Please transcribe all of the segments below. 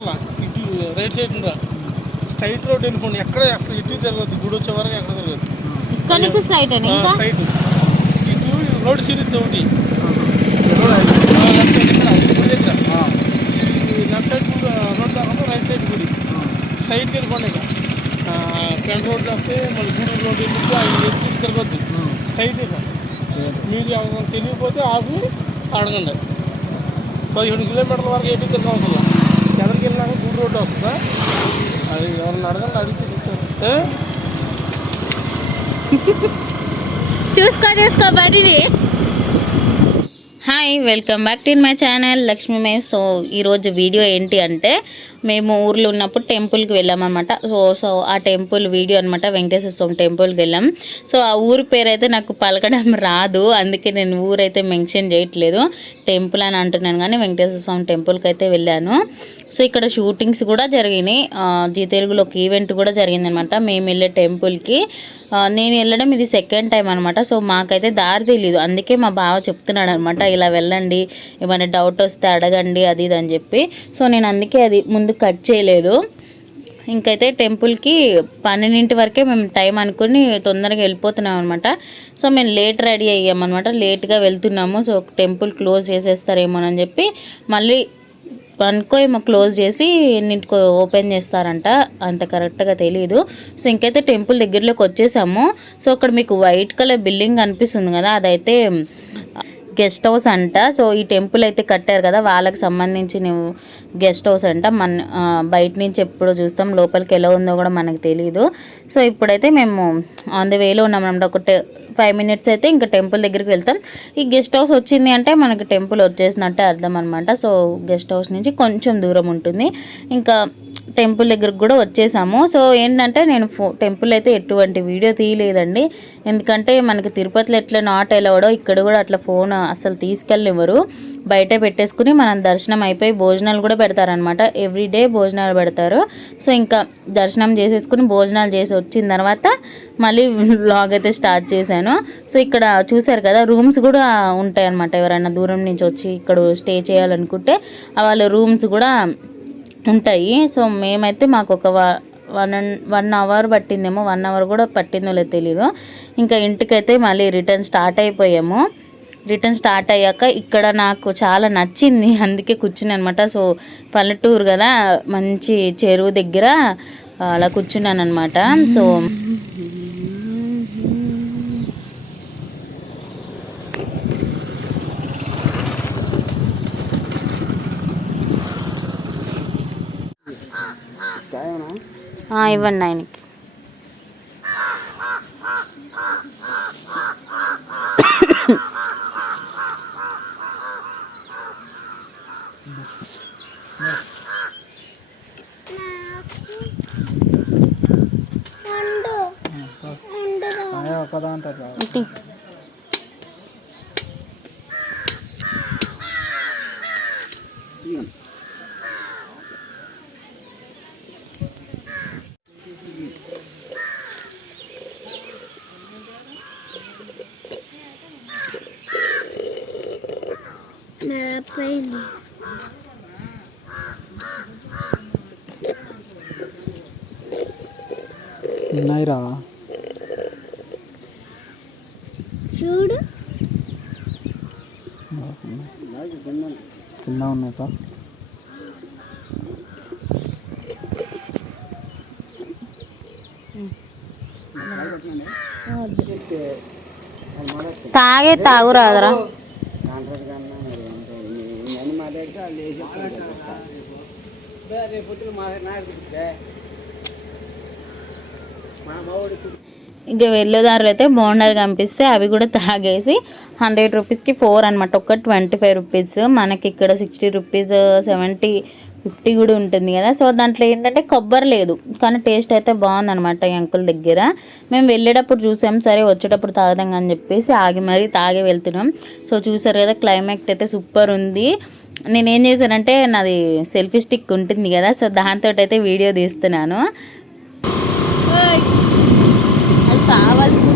ఇటు right side ఉండరా straight road వెళ్ళిపోండి. ఎక్కడ అసలు ఇటు తిరగద్దు, గుడి వచ్చే వరకు ఎక్కడ తిరగద్దు. ఇక్కడ నుంచి స్ట్రైట్ స్ట్రైట్ ఇటు రోడ్ సీరియస్ ఒకటి లెఫ్ట్ సైడ్ రోడ్ కాకుండా రైట్ సైడ్ గుడి స్ట్రైట్ వెళ్ళిపోండి. ఇక ఫ్రంట్ రోడ్ వస్తే మళ్ళీ గూడూరు రోడ్ వెళ్ళి అవి ఎత్తి తిరగద్దు. స్ట్రైట్ ఇక మీరు తెలియకపోతే ఆపి అడగండి. 17 కిలోమీటర్ల వరకు ఎటు తిరగవసరం. ఎదరికి వెళ్ళినాక గూడూరు రోడ్డు వస్తుందా, అది ఎవరన్నా అడగండి, అడిగితే చెప్తారు. చూసుకో బర్రీ. Hi, welcome back to my channel Lakshmi మే. సో ఈరోజు వీడియో ఏంటి అంటే, మేము ఊర్లో ఉన్నప్పుడు టెంపుల్కి వెళ్ళామన్నమాట. సో ఆ టెంపుల్ వీడియో అనమాట. వెంకటేశ్వర స్వామి టెంపుల్కి వెళ్ళాం. సో ఆ ఊరి పేరు అయితే నాకు పలకడం రాదు, అందుకే నేను ఊరైతే మెన్షన్ చేయట్లేదు. టెంపుల్ అని అంటున్నాను కానీ వెంకటేశ్వర స్వామి టెంపుల్కి అయితే వెళ్ళాను. సో ఇక్కడ షూటింగ్స్ కూడా జరిగినాయి. జీ తెలుగులో ఒక ఈవెంట్ కూడా జరిగిందనమాట మేము వెళ్ళే టెంపుల్కి. నేను వెళ్ళడం ఇది సెకండ్ టైం అనమాట. సో మాకైతే దారి తెలియదు, అందుకే మా బావ చెప్తున్నాడు అనమాట, ఇలా వెళ్ళండి, ఏమైనా డౌట్ వస్తే అడగండి అది ఇది అని చెప్పి. సో నేను అందుకే అది ముందు కట్ చేయలేదు. ఇంకైతే టెంపుల్కి 12 వరకే మేము టైం అనుకుని తొందరగా వెళ్ళిపోతున్నాం అనమాట. సో మేము లేట్ రెడీ అయ్యామన్నమాట, లేట్గా వెళ్తున్నాము. సో టెంపుల్ క్లోజ్ చేసేస్తారేమోనని చెప్పి మళ్ళీ 1కో ఏమో క్లోజ్ చేసి 8కో ఓపెన్ చేస్తారంట, అంత కరెక్ట్గా తెలియదు. సో ఇంకైతే టెంపుల్ దగ్గరలోకి వచ్చేసాము. సో అక్కడ మీకు వైట్ కలర్ బిల్డింగ్ కనిపిస్తుంది కదా, అదైతే గెస్ట్ హౌస్ అంట. సో ఈ టెంపుల్ అయితే కట్టారు కదా, వాళ్ళకి సంబంధించిన గెస్ట్ హౌస్ అంట. బయట నుంచి ఎప్పుడు చూస్తాం, లోపలికి ఎలా ఉందో కూడా మనకు తెలియదు. సో ఇప్పుడైతే మేము ఆన్ ది వేలో ఉన్నామన్నమాట. ఒక 5 minutes అయితే ఇంకా టెంపుల్ దగ్గరికి వెళ్తాం. ఈ గెస్ట్ హౌస్ వచ్చింది అంటే మనకి టెంపుల్ వచ్చేసినట్టే అర్థం అనమాట. సో గెస్ట్ హౌస్ నుంచి కొంచెం దూరం ఉంటుంది, ఇంకా టెంపుల్ దగ్గరకు కూడా వచ్చేసాము. సో ఏంటంటే నేను టెంపుల్ అయితే ఎటువంటి వీడియో తీయలేదండి, ఎందుకంటే మనకి తిరుపతిలో ఎట్లా నాట్ అలౌడో ఇక్కడ కూడా అట్లా ఫోన్ అసలు తీసుకెళ్ళనివ్వరు. బయటే పెట్టేసుకుని మనం దర్శనం అయిపోయి భోజనాలు కూడా పెడతారనమాట. ఎవ్రీడే భోజనాలు పెడతారు. సో ఇంకా దర్శనం చేసేసుకుని భోజనాలు చేసి వచ్చిన తర్వాత మళ్ళీ వ్లాగ్ అయితే స్టార్ట్ చేశాను. సో ఇక్కడ చూసారు కదా, రూమ్స్ కూడా ఉంటాయి అన్నమాట. ఎవరైనా దూరం నుంచి వచ్చి ఇక్కడ స్టే చేయాలనుకుంటే వాళ్ళ రూమ్స్ కూడా ఉంటాయి. సో మేమైతే మాకు ఒక 1 hour పట్టిందేమో, 1 hour కూడా పట్టిందో లేదో తెలీదు. ఇంకా ఇంటికైతే మళ్ళీ రిటర్న్ స్టార్ట్ అయిపోయాము. రిటర్న్ స్టార్ట్ అయ్యాక ఇక్కడ నాకు చాలా నచ్చింది, అందుకే కూర్చున్నాను అనమాట. సో పల్లెటూరు కదా, మంచి చెరువు దగ్గర అలా కూర్చున్నాను అనమాట. సో ఇవ్వండి ఆయనకి. ఉన్నాయిరా చూడు, కింద ఉన్నాయి. తాగురాదరా. ఇక వెళ్ళేదారులు అయితే బోండాలు కనిపిస్తే అవి కూడా తాగేసి 100 రూపీస్కి 4 అనమాట. ఒక 25 రూపీస్. మనకి ఇక్కడ 60 రూపీస్, 70, 50 కూడా ఉంటుంది కదా. సో దాంట్లో ఏంటంటే కొబ్బరి లేదు, కానీ టేస్ట్ అయితే బాగుందనమాట ఈ అంకుల్ దగ్గర. మేము వెళ్ళేటప్పుడు చూసాం, సరే వచ్చేటప్పుడు తాగదాం అని చెప్పేసి ఆగి మరీ తాగి వెళ్తున్నాం. సో చూసారు కదా, క్లైమాక్స్ అయితే సూపర్ ఉంది. నేనేం చేశానంటే, నాది సెల్ఫీ స్టిక్ ఉంటుంది కదా, సో దాంతో అయితే వీడియో తీస్తున్నాను. అది కావాల్సింది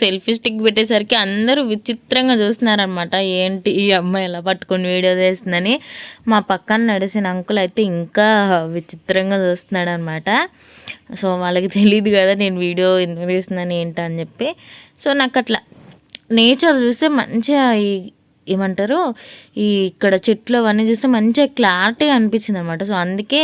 సెల్ఫీ స్టిక్ పెట్టేసరికి అందరూ విచిత్రంగా చూస్తున్నారనమాట. ఏంటి ఈ అమ్మాయి ఎలా పట్టుకొని వీడియో తీస్తుందని. మా పక్కన నడిచిన అంకుల్ అయితే ఇంకా విచిత్రంగా చూస్తున్నాడు అనమాట. సో వాళ్ళకి తెలియదు కదా నేను వీడియో ఎందుకు తీస్తున్నాను ఏంటని చెప్పి. సో నాకు అట్లా నేచర్ చూస్తే మంచిగా ఏమంటారు ఇక్కడ చెట్లు అవన్నీ చూస్తే మంచిగా క్లారిటీగా అనిపించింది అనమాట. సో అందుకే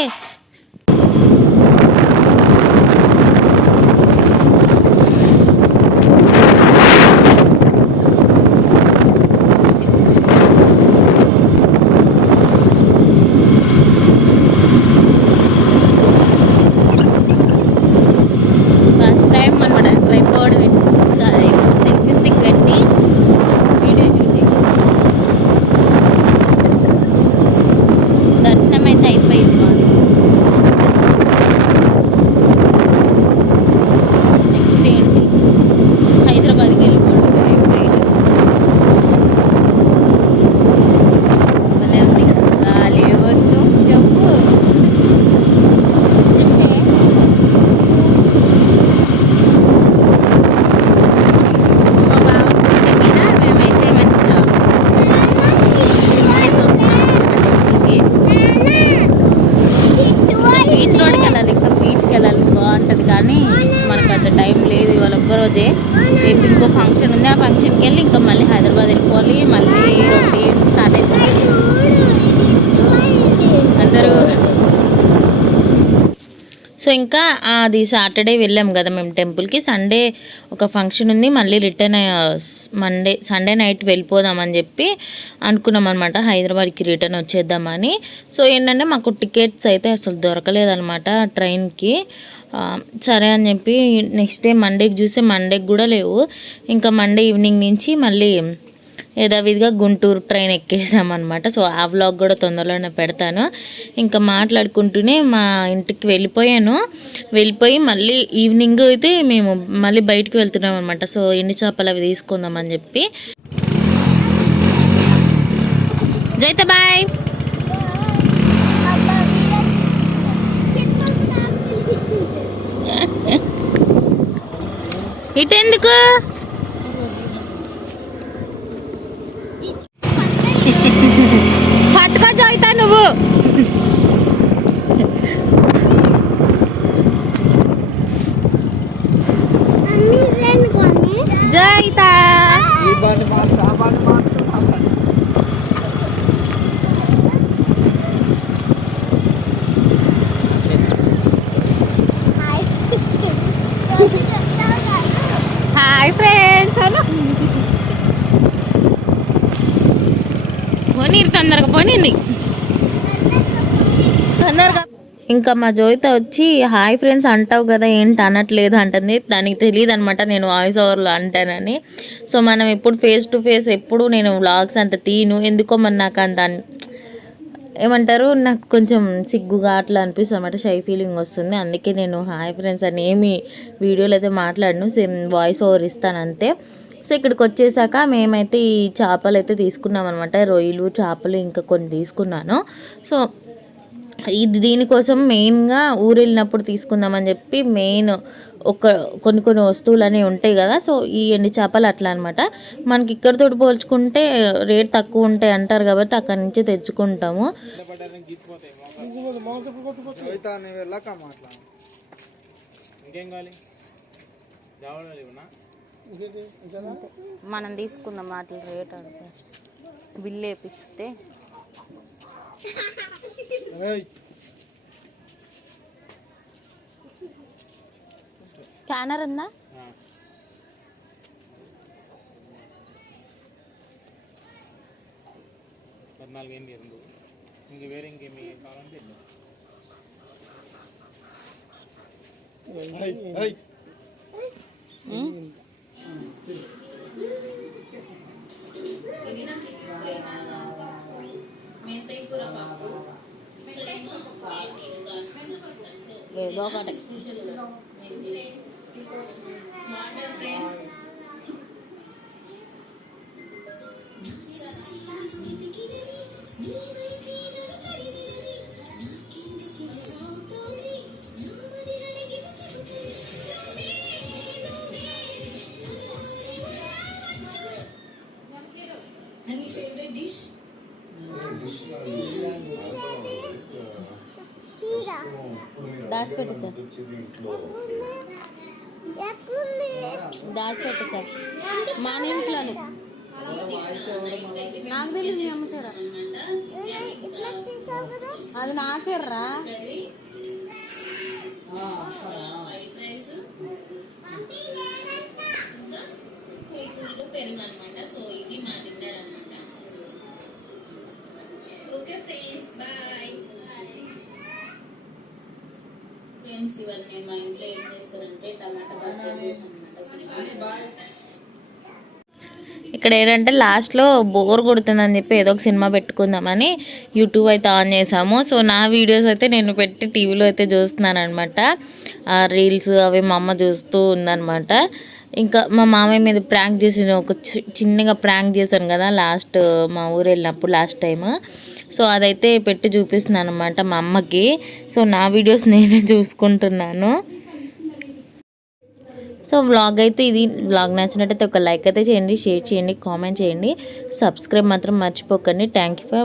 ఫస్ట్ టైం అనమాట ట్రైపాడ్ సెల్ఫీ స్టిక్ పెట్టి వీడియో షూటింగ్. దర్శనం అయితే అయిపోయింది మాది. నెక్స్ట్ ఏంటి హైదరాబాద్కి వెళ్ళిపోవడం నైట్. భలే ఉంది కదా గాలి వద్దు చెప్పు చెప్పే. మా బావ స్కూటీ మీద మేమైతే మంచిగా వెళ్ళేసి వస్తున్నాం టెంపుల్కి. బీచ్ రోడ్కి వెళ్ళాలి, ఇంకా బీచ్కి వెళ్ళాలి బాగుంటుంది. కానీ మనకు అంత టైం లేదు, ఇవాళ ఒక్కరోజే. రేపు ఇంకో ఫంక్షన్ ఉంది, ఆ ఫంక్షన్కి వెళ్ళి ఇంకా మళ్ళీ హైదరాబాద్ వెళ్ళిపోవాలి. మళ్ళీ రొటీన్ స్టార్ట్ అయిపోయింది అందరూ. సో ఇంకా అది సాటర్డే వెళ్ళాం కదా మేము టెంపుల్కి. సండే ఒక ఫంక్షన్ ఉంది, మళ్ళీ రిటర్న్ సండే నైట్ వెళ్ళిపోదామని చెప్పి అనుకున్నాం అనమాట. హైదరాబాద్కి రిటర్న్ వచ్చేద్దామని. సో ఏంటంటే మాకు టికెట్స్ అయితే అసలు దొరకలేదన్నమాట ట్రైన్కి. సరే అని చెప్పి నెక్స్ట్ డే మండేకి చూస్తే మండేకి కూడా లేవు. ఇంకా మండే ఈవినింగ్ నుంచి మళ్ళీ యథావిధిగా గుంటూరు ట్రైన్ ఎక్కేసామన్నమాట. సో ఆ వ్లాగ్ కూడా తొందరలోనే పెడతాను. ఇంకా మాట్లాడుకుంటూనే మా ఇంటికి వెళ్ళిపోయి మళ్ళీ ఈవినింగ్ అయితే మేము మళ్ళీ బయటికి వెళ్తున్నాం అనమాట. సో ఎండు చేపలు అవి తీసుకుందామని చెప్పి. జైత బాయ్. ఇటెందుకు పట్టుకో జైత నువ్వు. జైత హాయ్ ఫ్రెండ్స్. హలో పోనీ తొందరగా. ఇంకా మా జోయిత వచ్చి హాయ్ ఫ్రెండ్స్ అంటావు కదా ఏంటి అనట్లేదు అంటుంది. దానికి తెలియదు అనమాట నేను వాయిస్ ఓవర్లో అంటానని. సో మనం ఎప్పుడు ఫేస్ టు ఫేస్ ఎప్పుడు నేను వ్లాగ్స్ అంత తీను, ఎందుకో మరి నాకు అంత ఏమంటారు నాకు కొంచెం సిగ్గుగా అట్లా అనిపిస్తుంది అనమాట, షై ఫీలింగ్ వస్తుంది. అందుకే నేను హాయ్ ఫ్రెండ్స్ అని ఏమి వీడియోలో అయితే మాట్లాడను, సేమ్ వాయిస్ ఓవర్ ఇస్తాను అంతే. సో ఇక్కడికి వచ్చేసాక మేమైతే ఈ చేపలు అయితే తీసుకున్నాం అనమాట. రొయ్యలు చేపలు ఇంకా కొన్ని తీసుకున్నాను. సో దీనికోసం మెయిన్గా ఊరు వెళ్ళినప్పుడు తీసుకుందామని చెప్పి మెయిన్ కొన్ని వస్తువులు అనేవి ఉంటాయి కదా. సో ఈ ఎండు చేపలు అట్లా అనమాట. మనకి ఇక్కడితో పోల్చుకుంటే రేట్ తక్కువ ఉంటాయి అంటారు కాబట్టి అక్కడి నుంచి తెచ్చుకుంటాము. మనం తీసుకుందాం వాటి రేట్ అంటే బిల్లు వేపిస్తే స్కానర్ ఉందా? ఏదో ఒకటి దాచిపెట్టు సార్, దాచిపెట్టు సార్. మన ఇంట్లోనే నాకు తెలియదు మీ అమ్మ చీర, అది నా చీరరా. పెరుగు అనమాట. సో ఇది మా డిన్నర్ అనమాట. Okay friends, boy friends. ఇవన్నీ మా ఇంట్లో ఏం చేస్తారంటే టమాటా బాగా చేసాను అనమాట. ఇక్కడ ఏంటంటే లాస్ట్లో బోర్ కొడుతుందని చెప్పి ఏదో ఒక సినిమా పెట్టుకుందామని యూట్యూబ్ అయితే ఆన్ చేసాము. సో నా వీడియోస్ అయితే నేను పెట్టి టీవీలో అయితే చూస్తున్నాను అనమాట. రీల్స్ అవి మా అమ్మ చూస్తూ ఉందన్నమాట. ఇంకా మా మామయ్య మీద ప్రాంక్ చేసిన ఒక చిన్నగా ప్రాంక్ చేశాను కదా లాస్ట్ మా ఊరు వెళ్ళినప్పుడు లాస్ట్ టైం. సో అదైతే పెట్టి చూపిస్తున్నాను అనమాట మా అమ్మకి. సో నా వీడియోస్ నేనే చూసుకుంటున్నాను. సో వ్లాగ్ అయితే ఇది. వ్లాగ్ నచ్చినట్టయితే ఒక లైక్ అయితే చేయండి, షేర్ చేయండి, కామెంట్ చేయండి, సబ్స్క్రైబ్ మాత్రం మర్చిపోకండి. Thank you for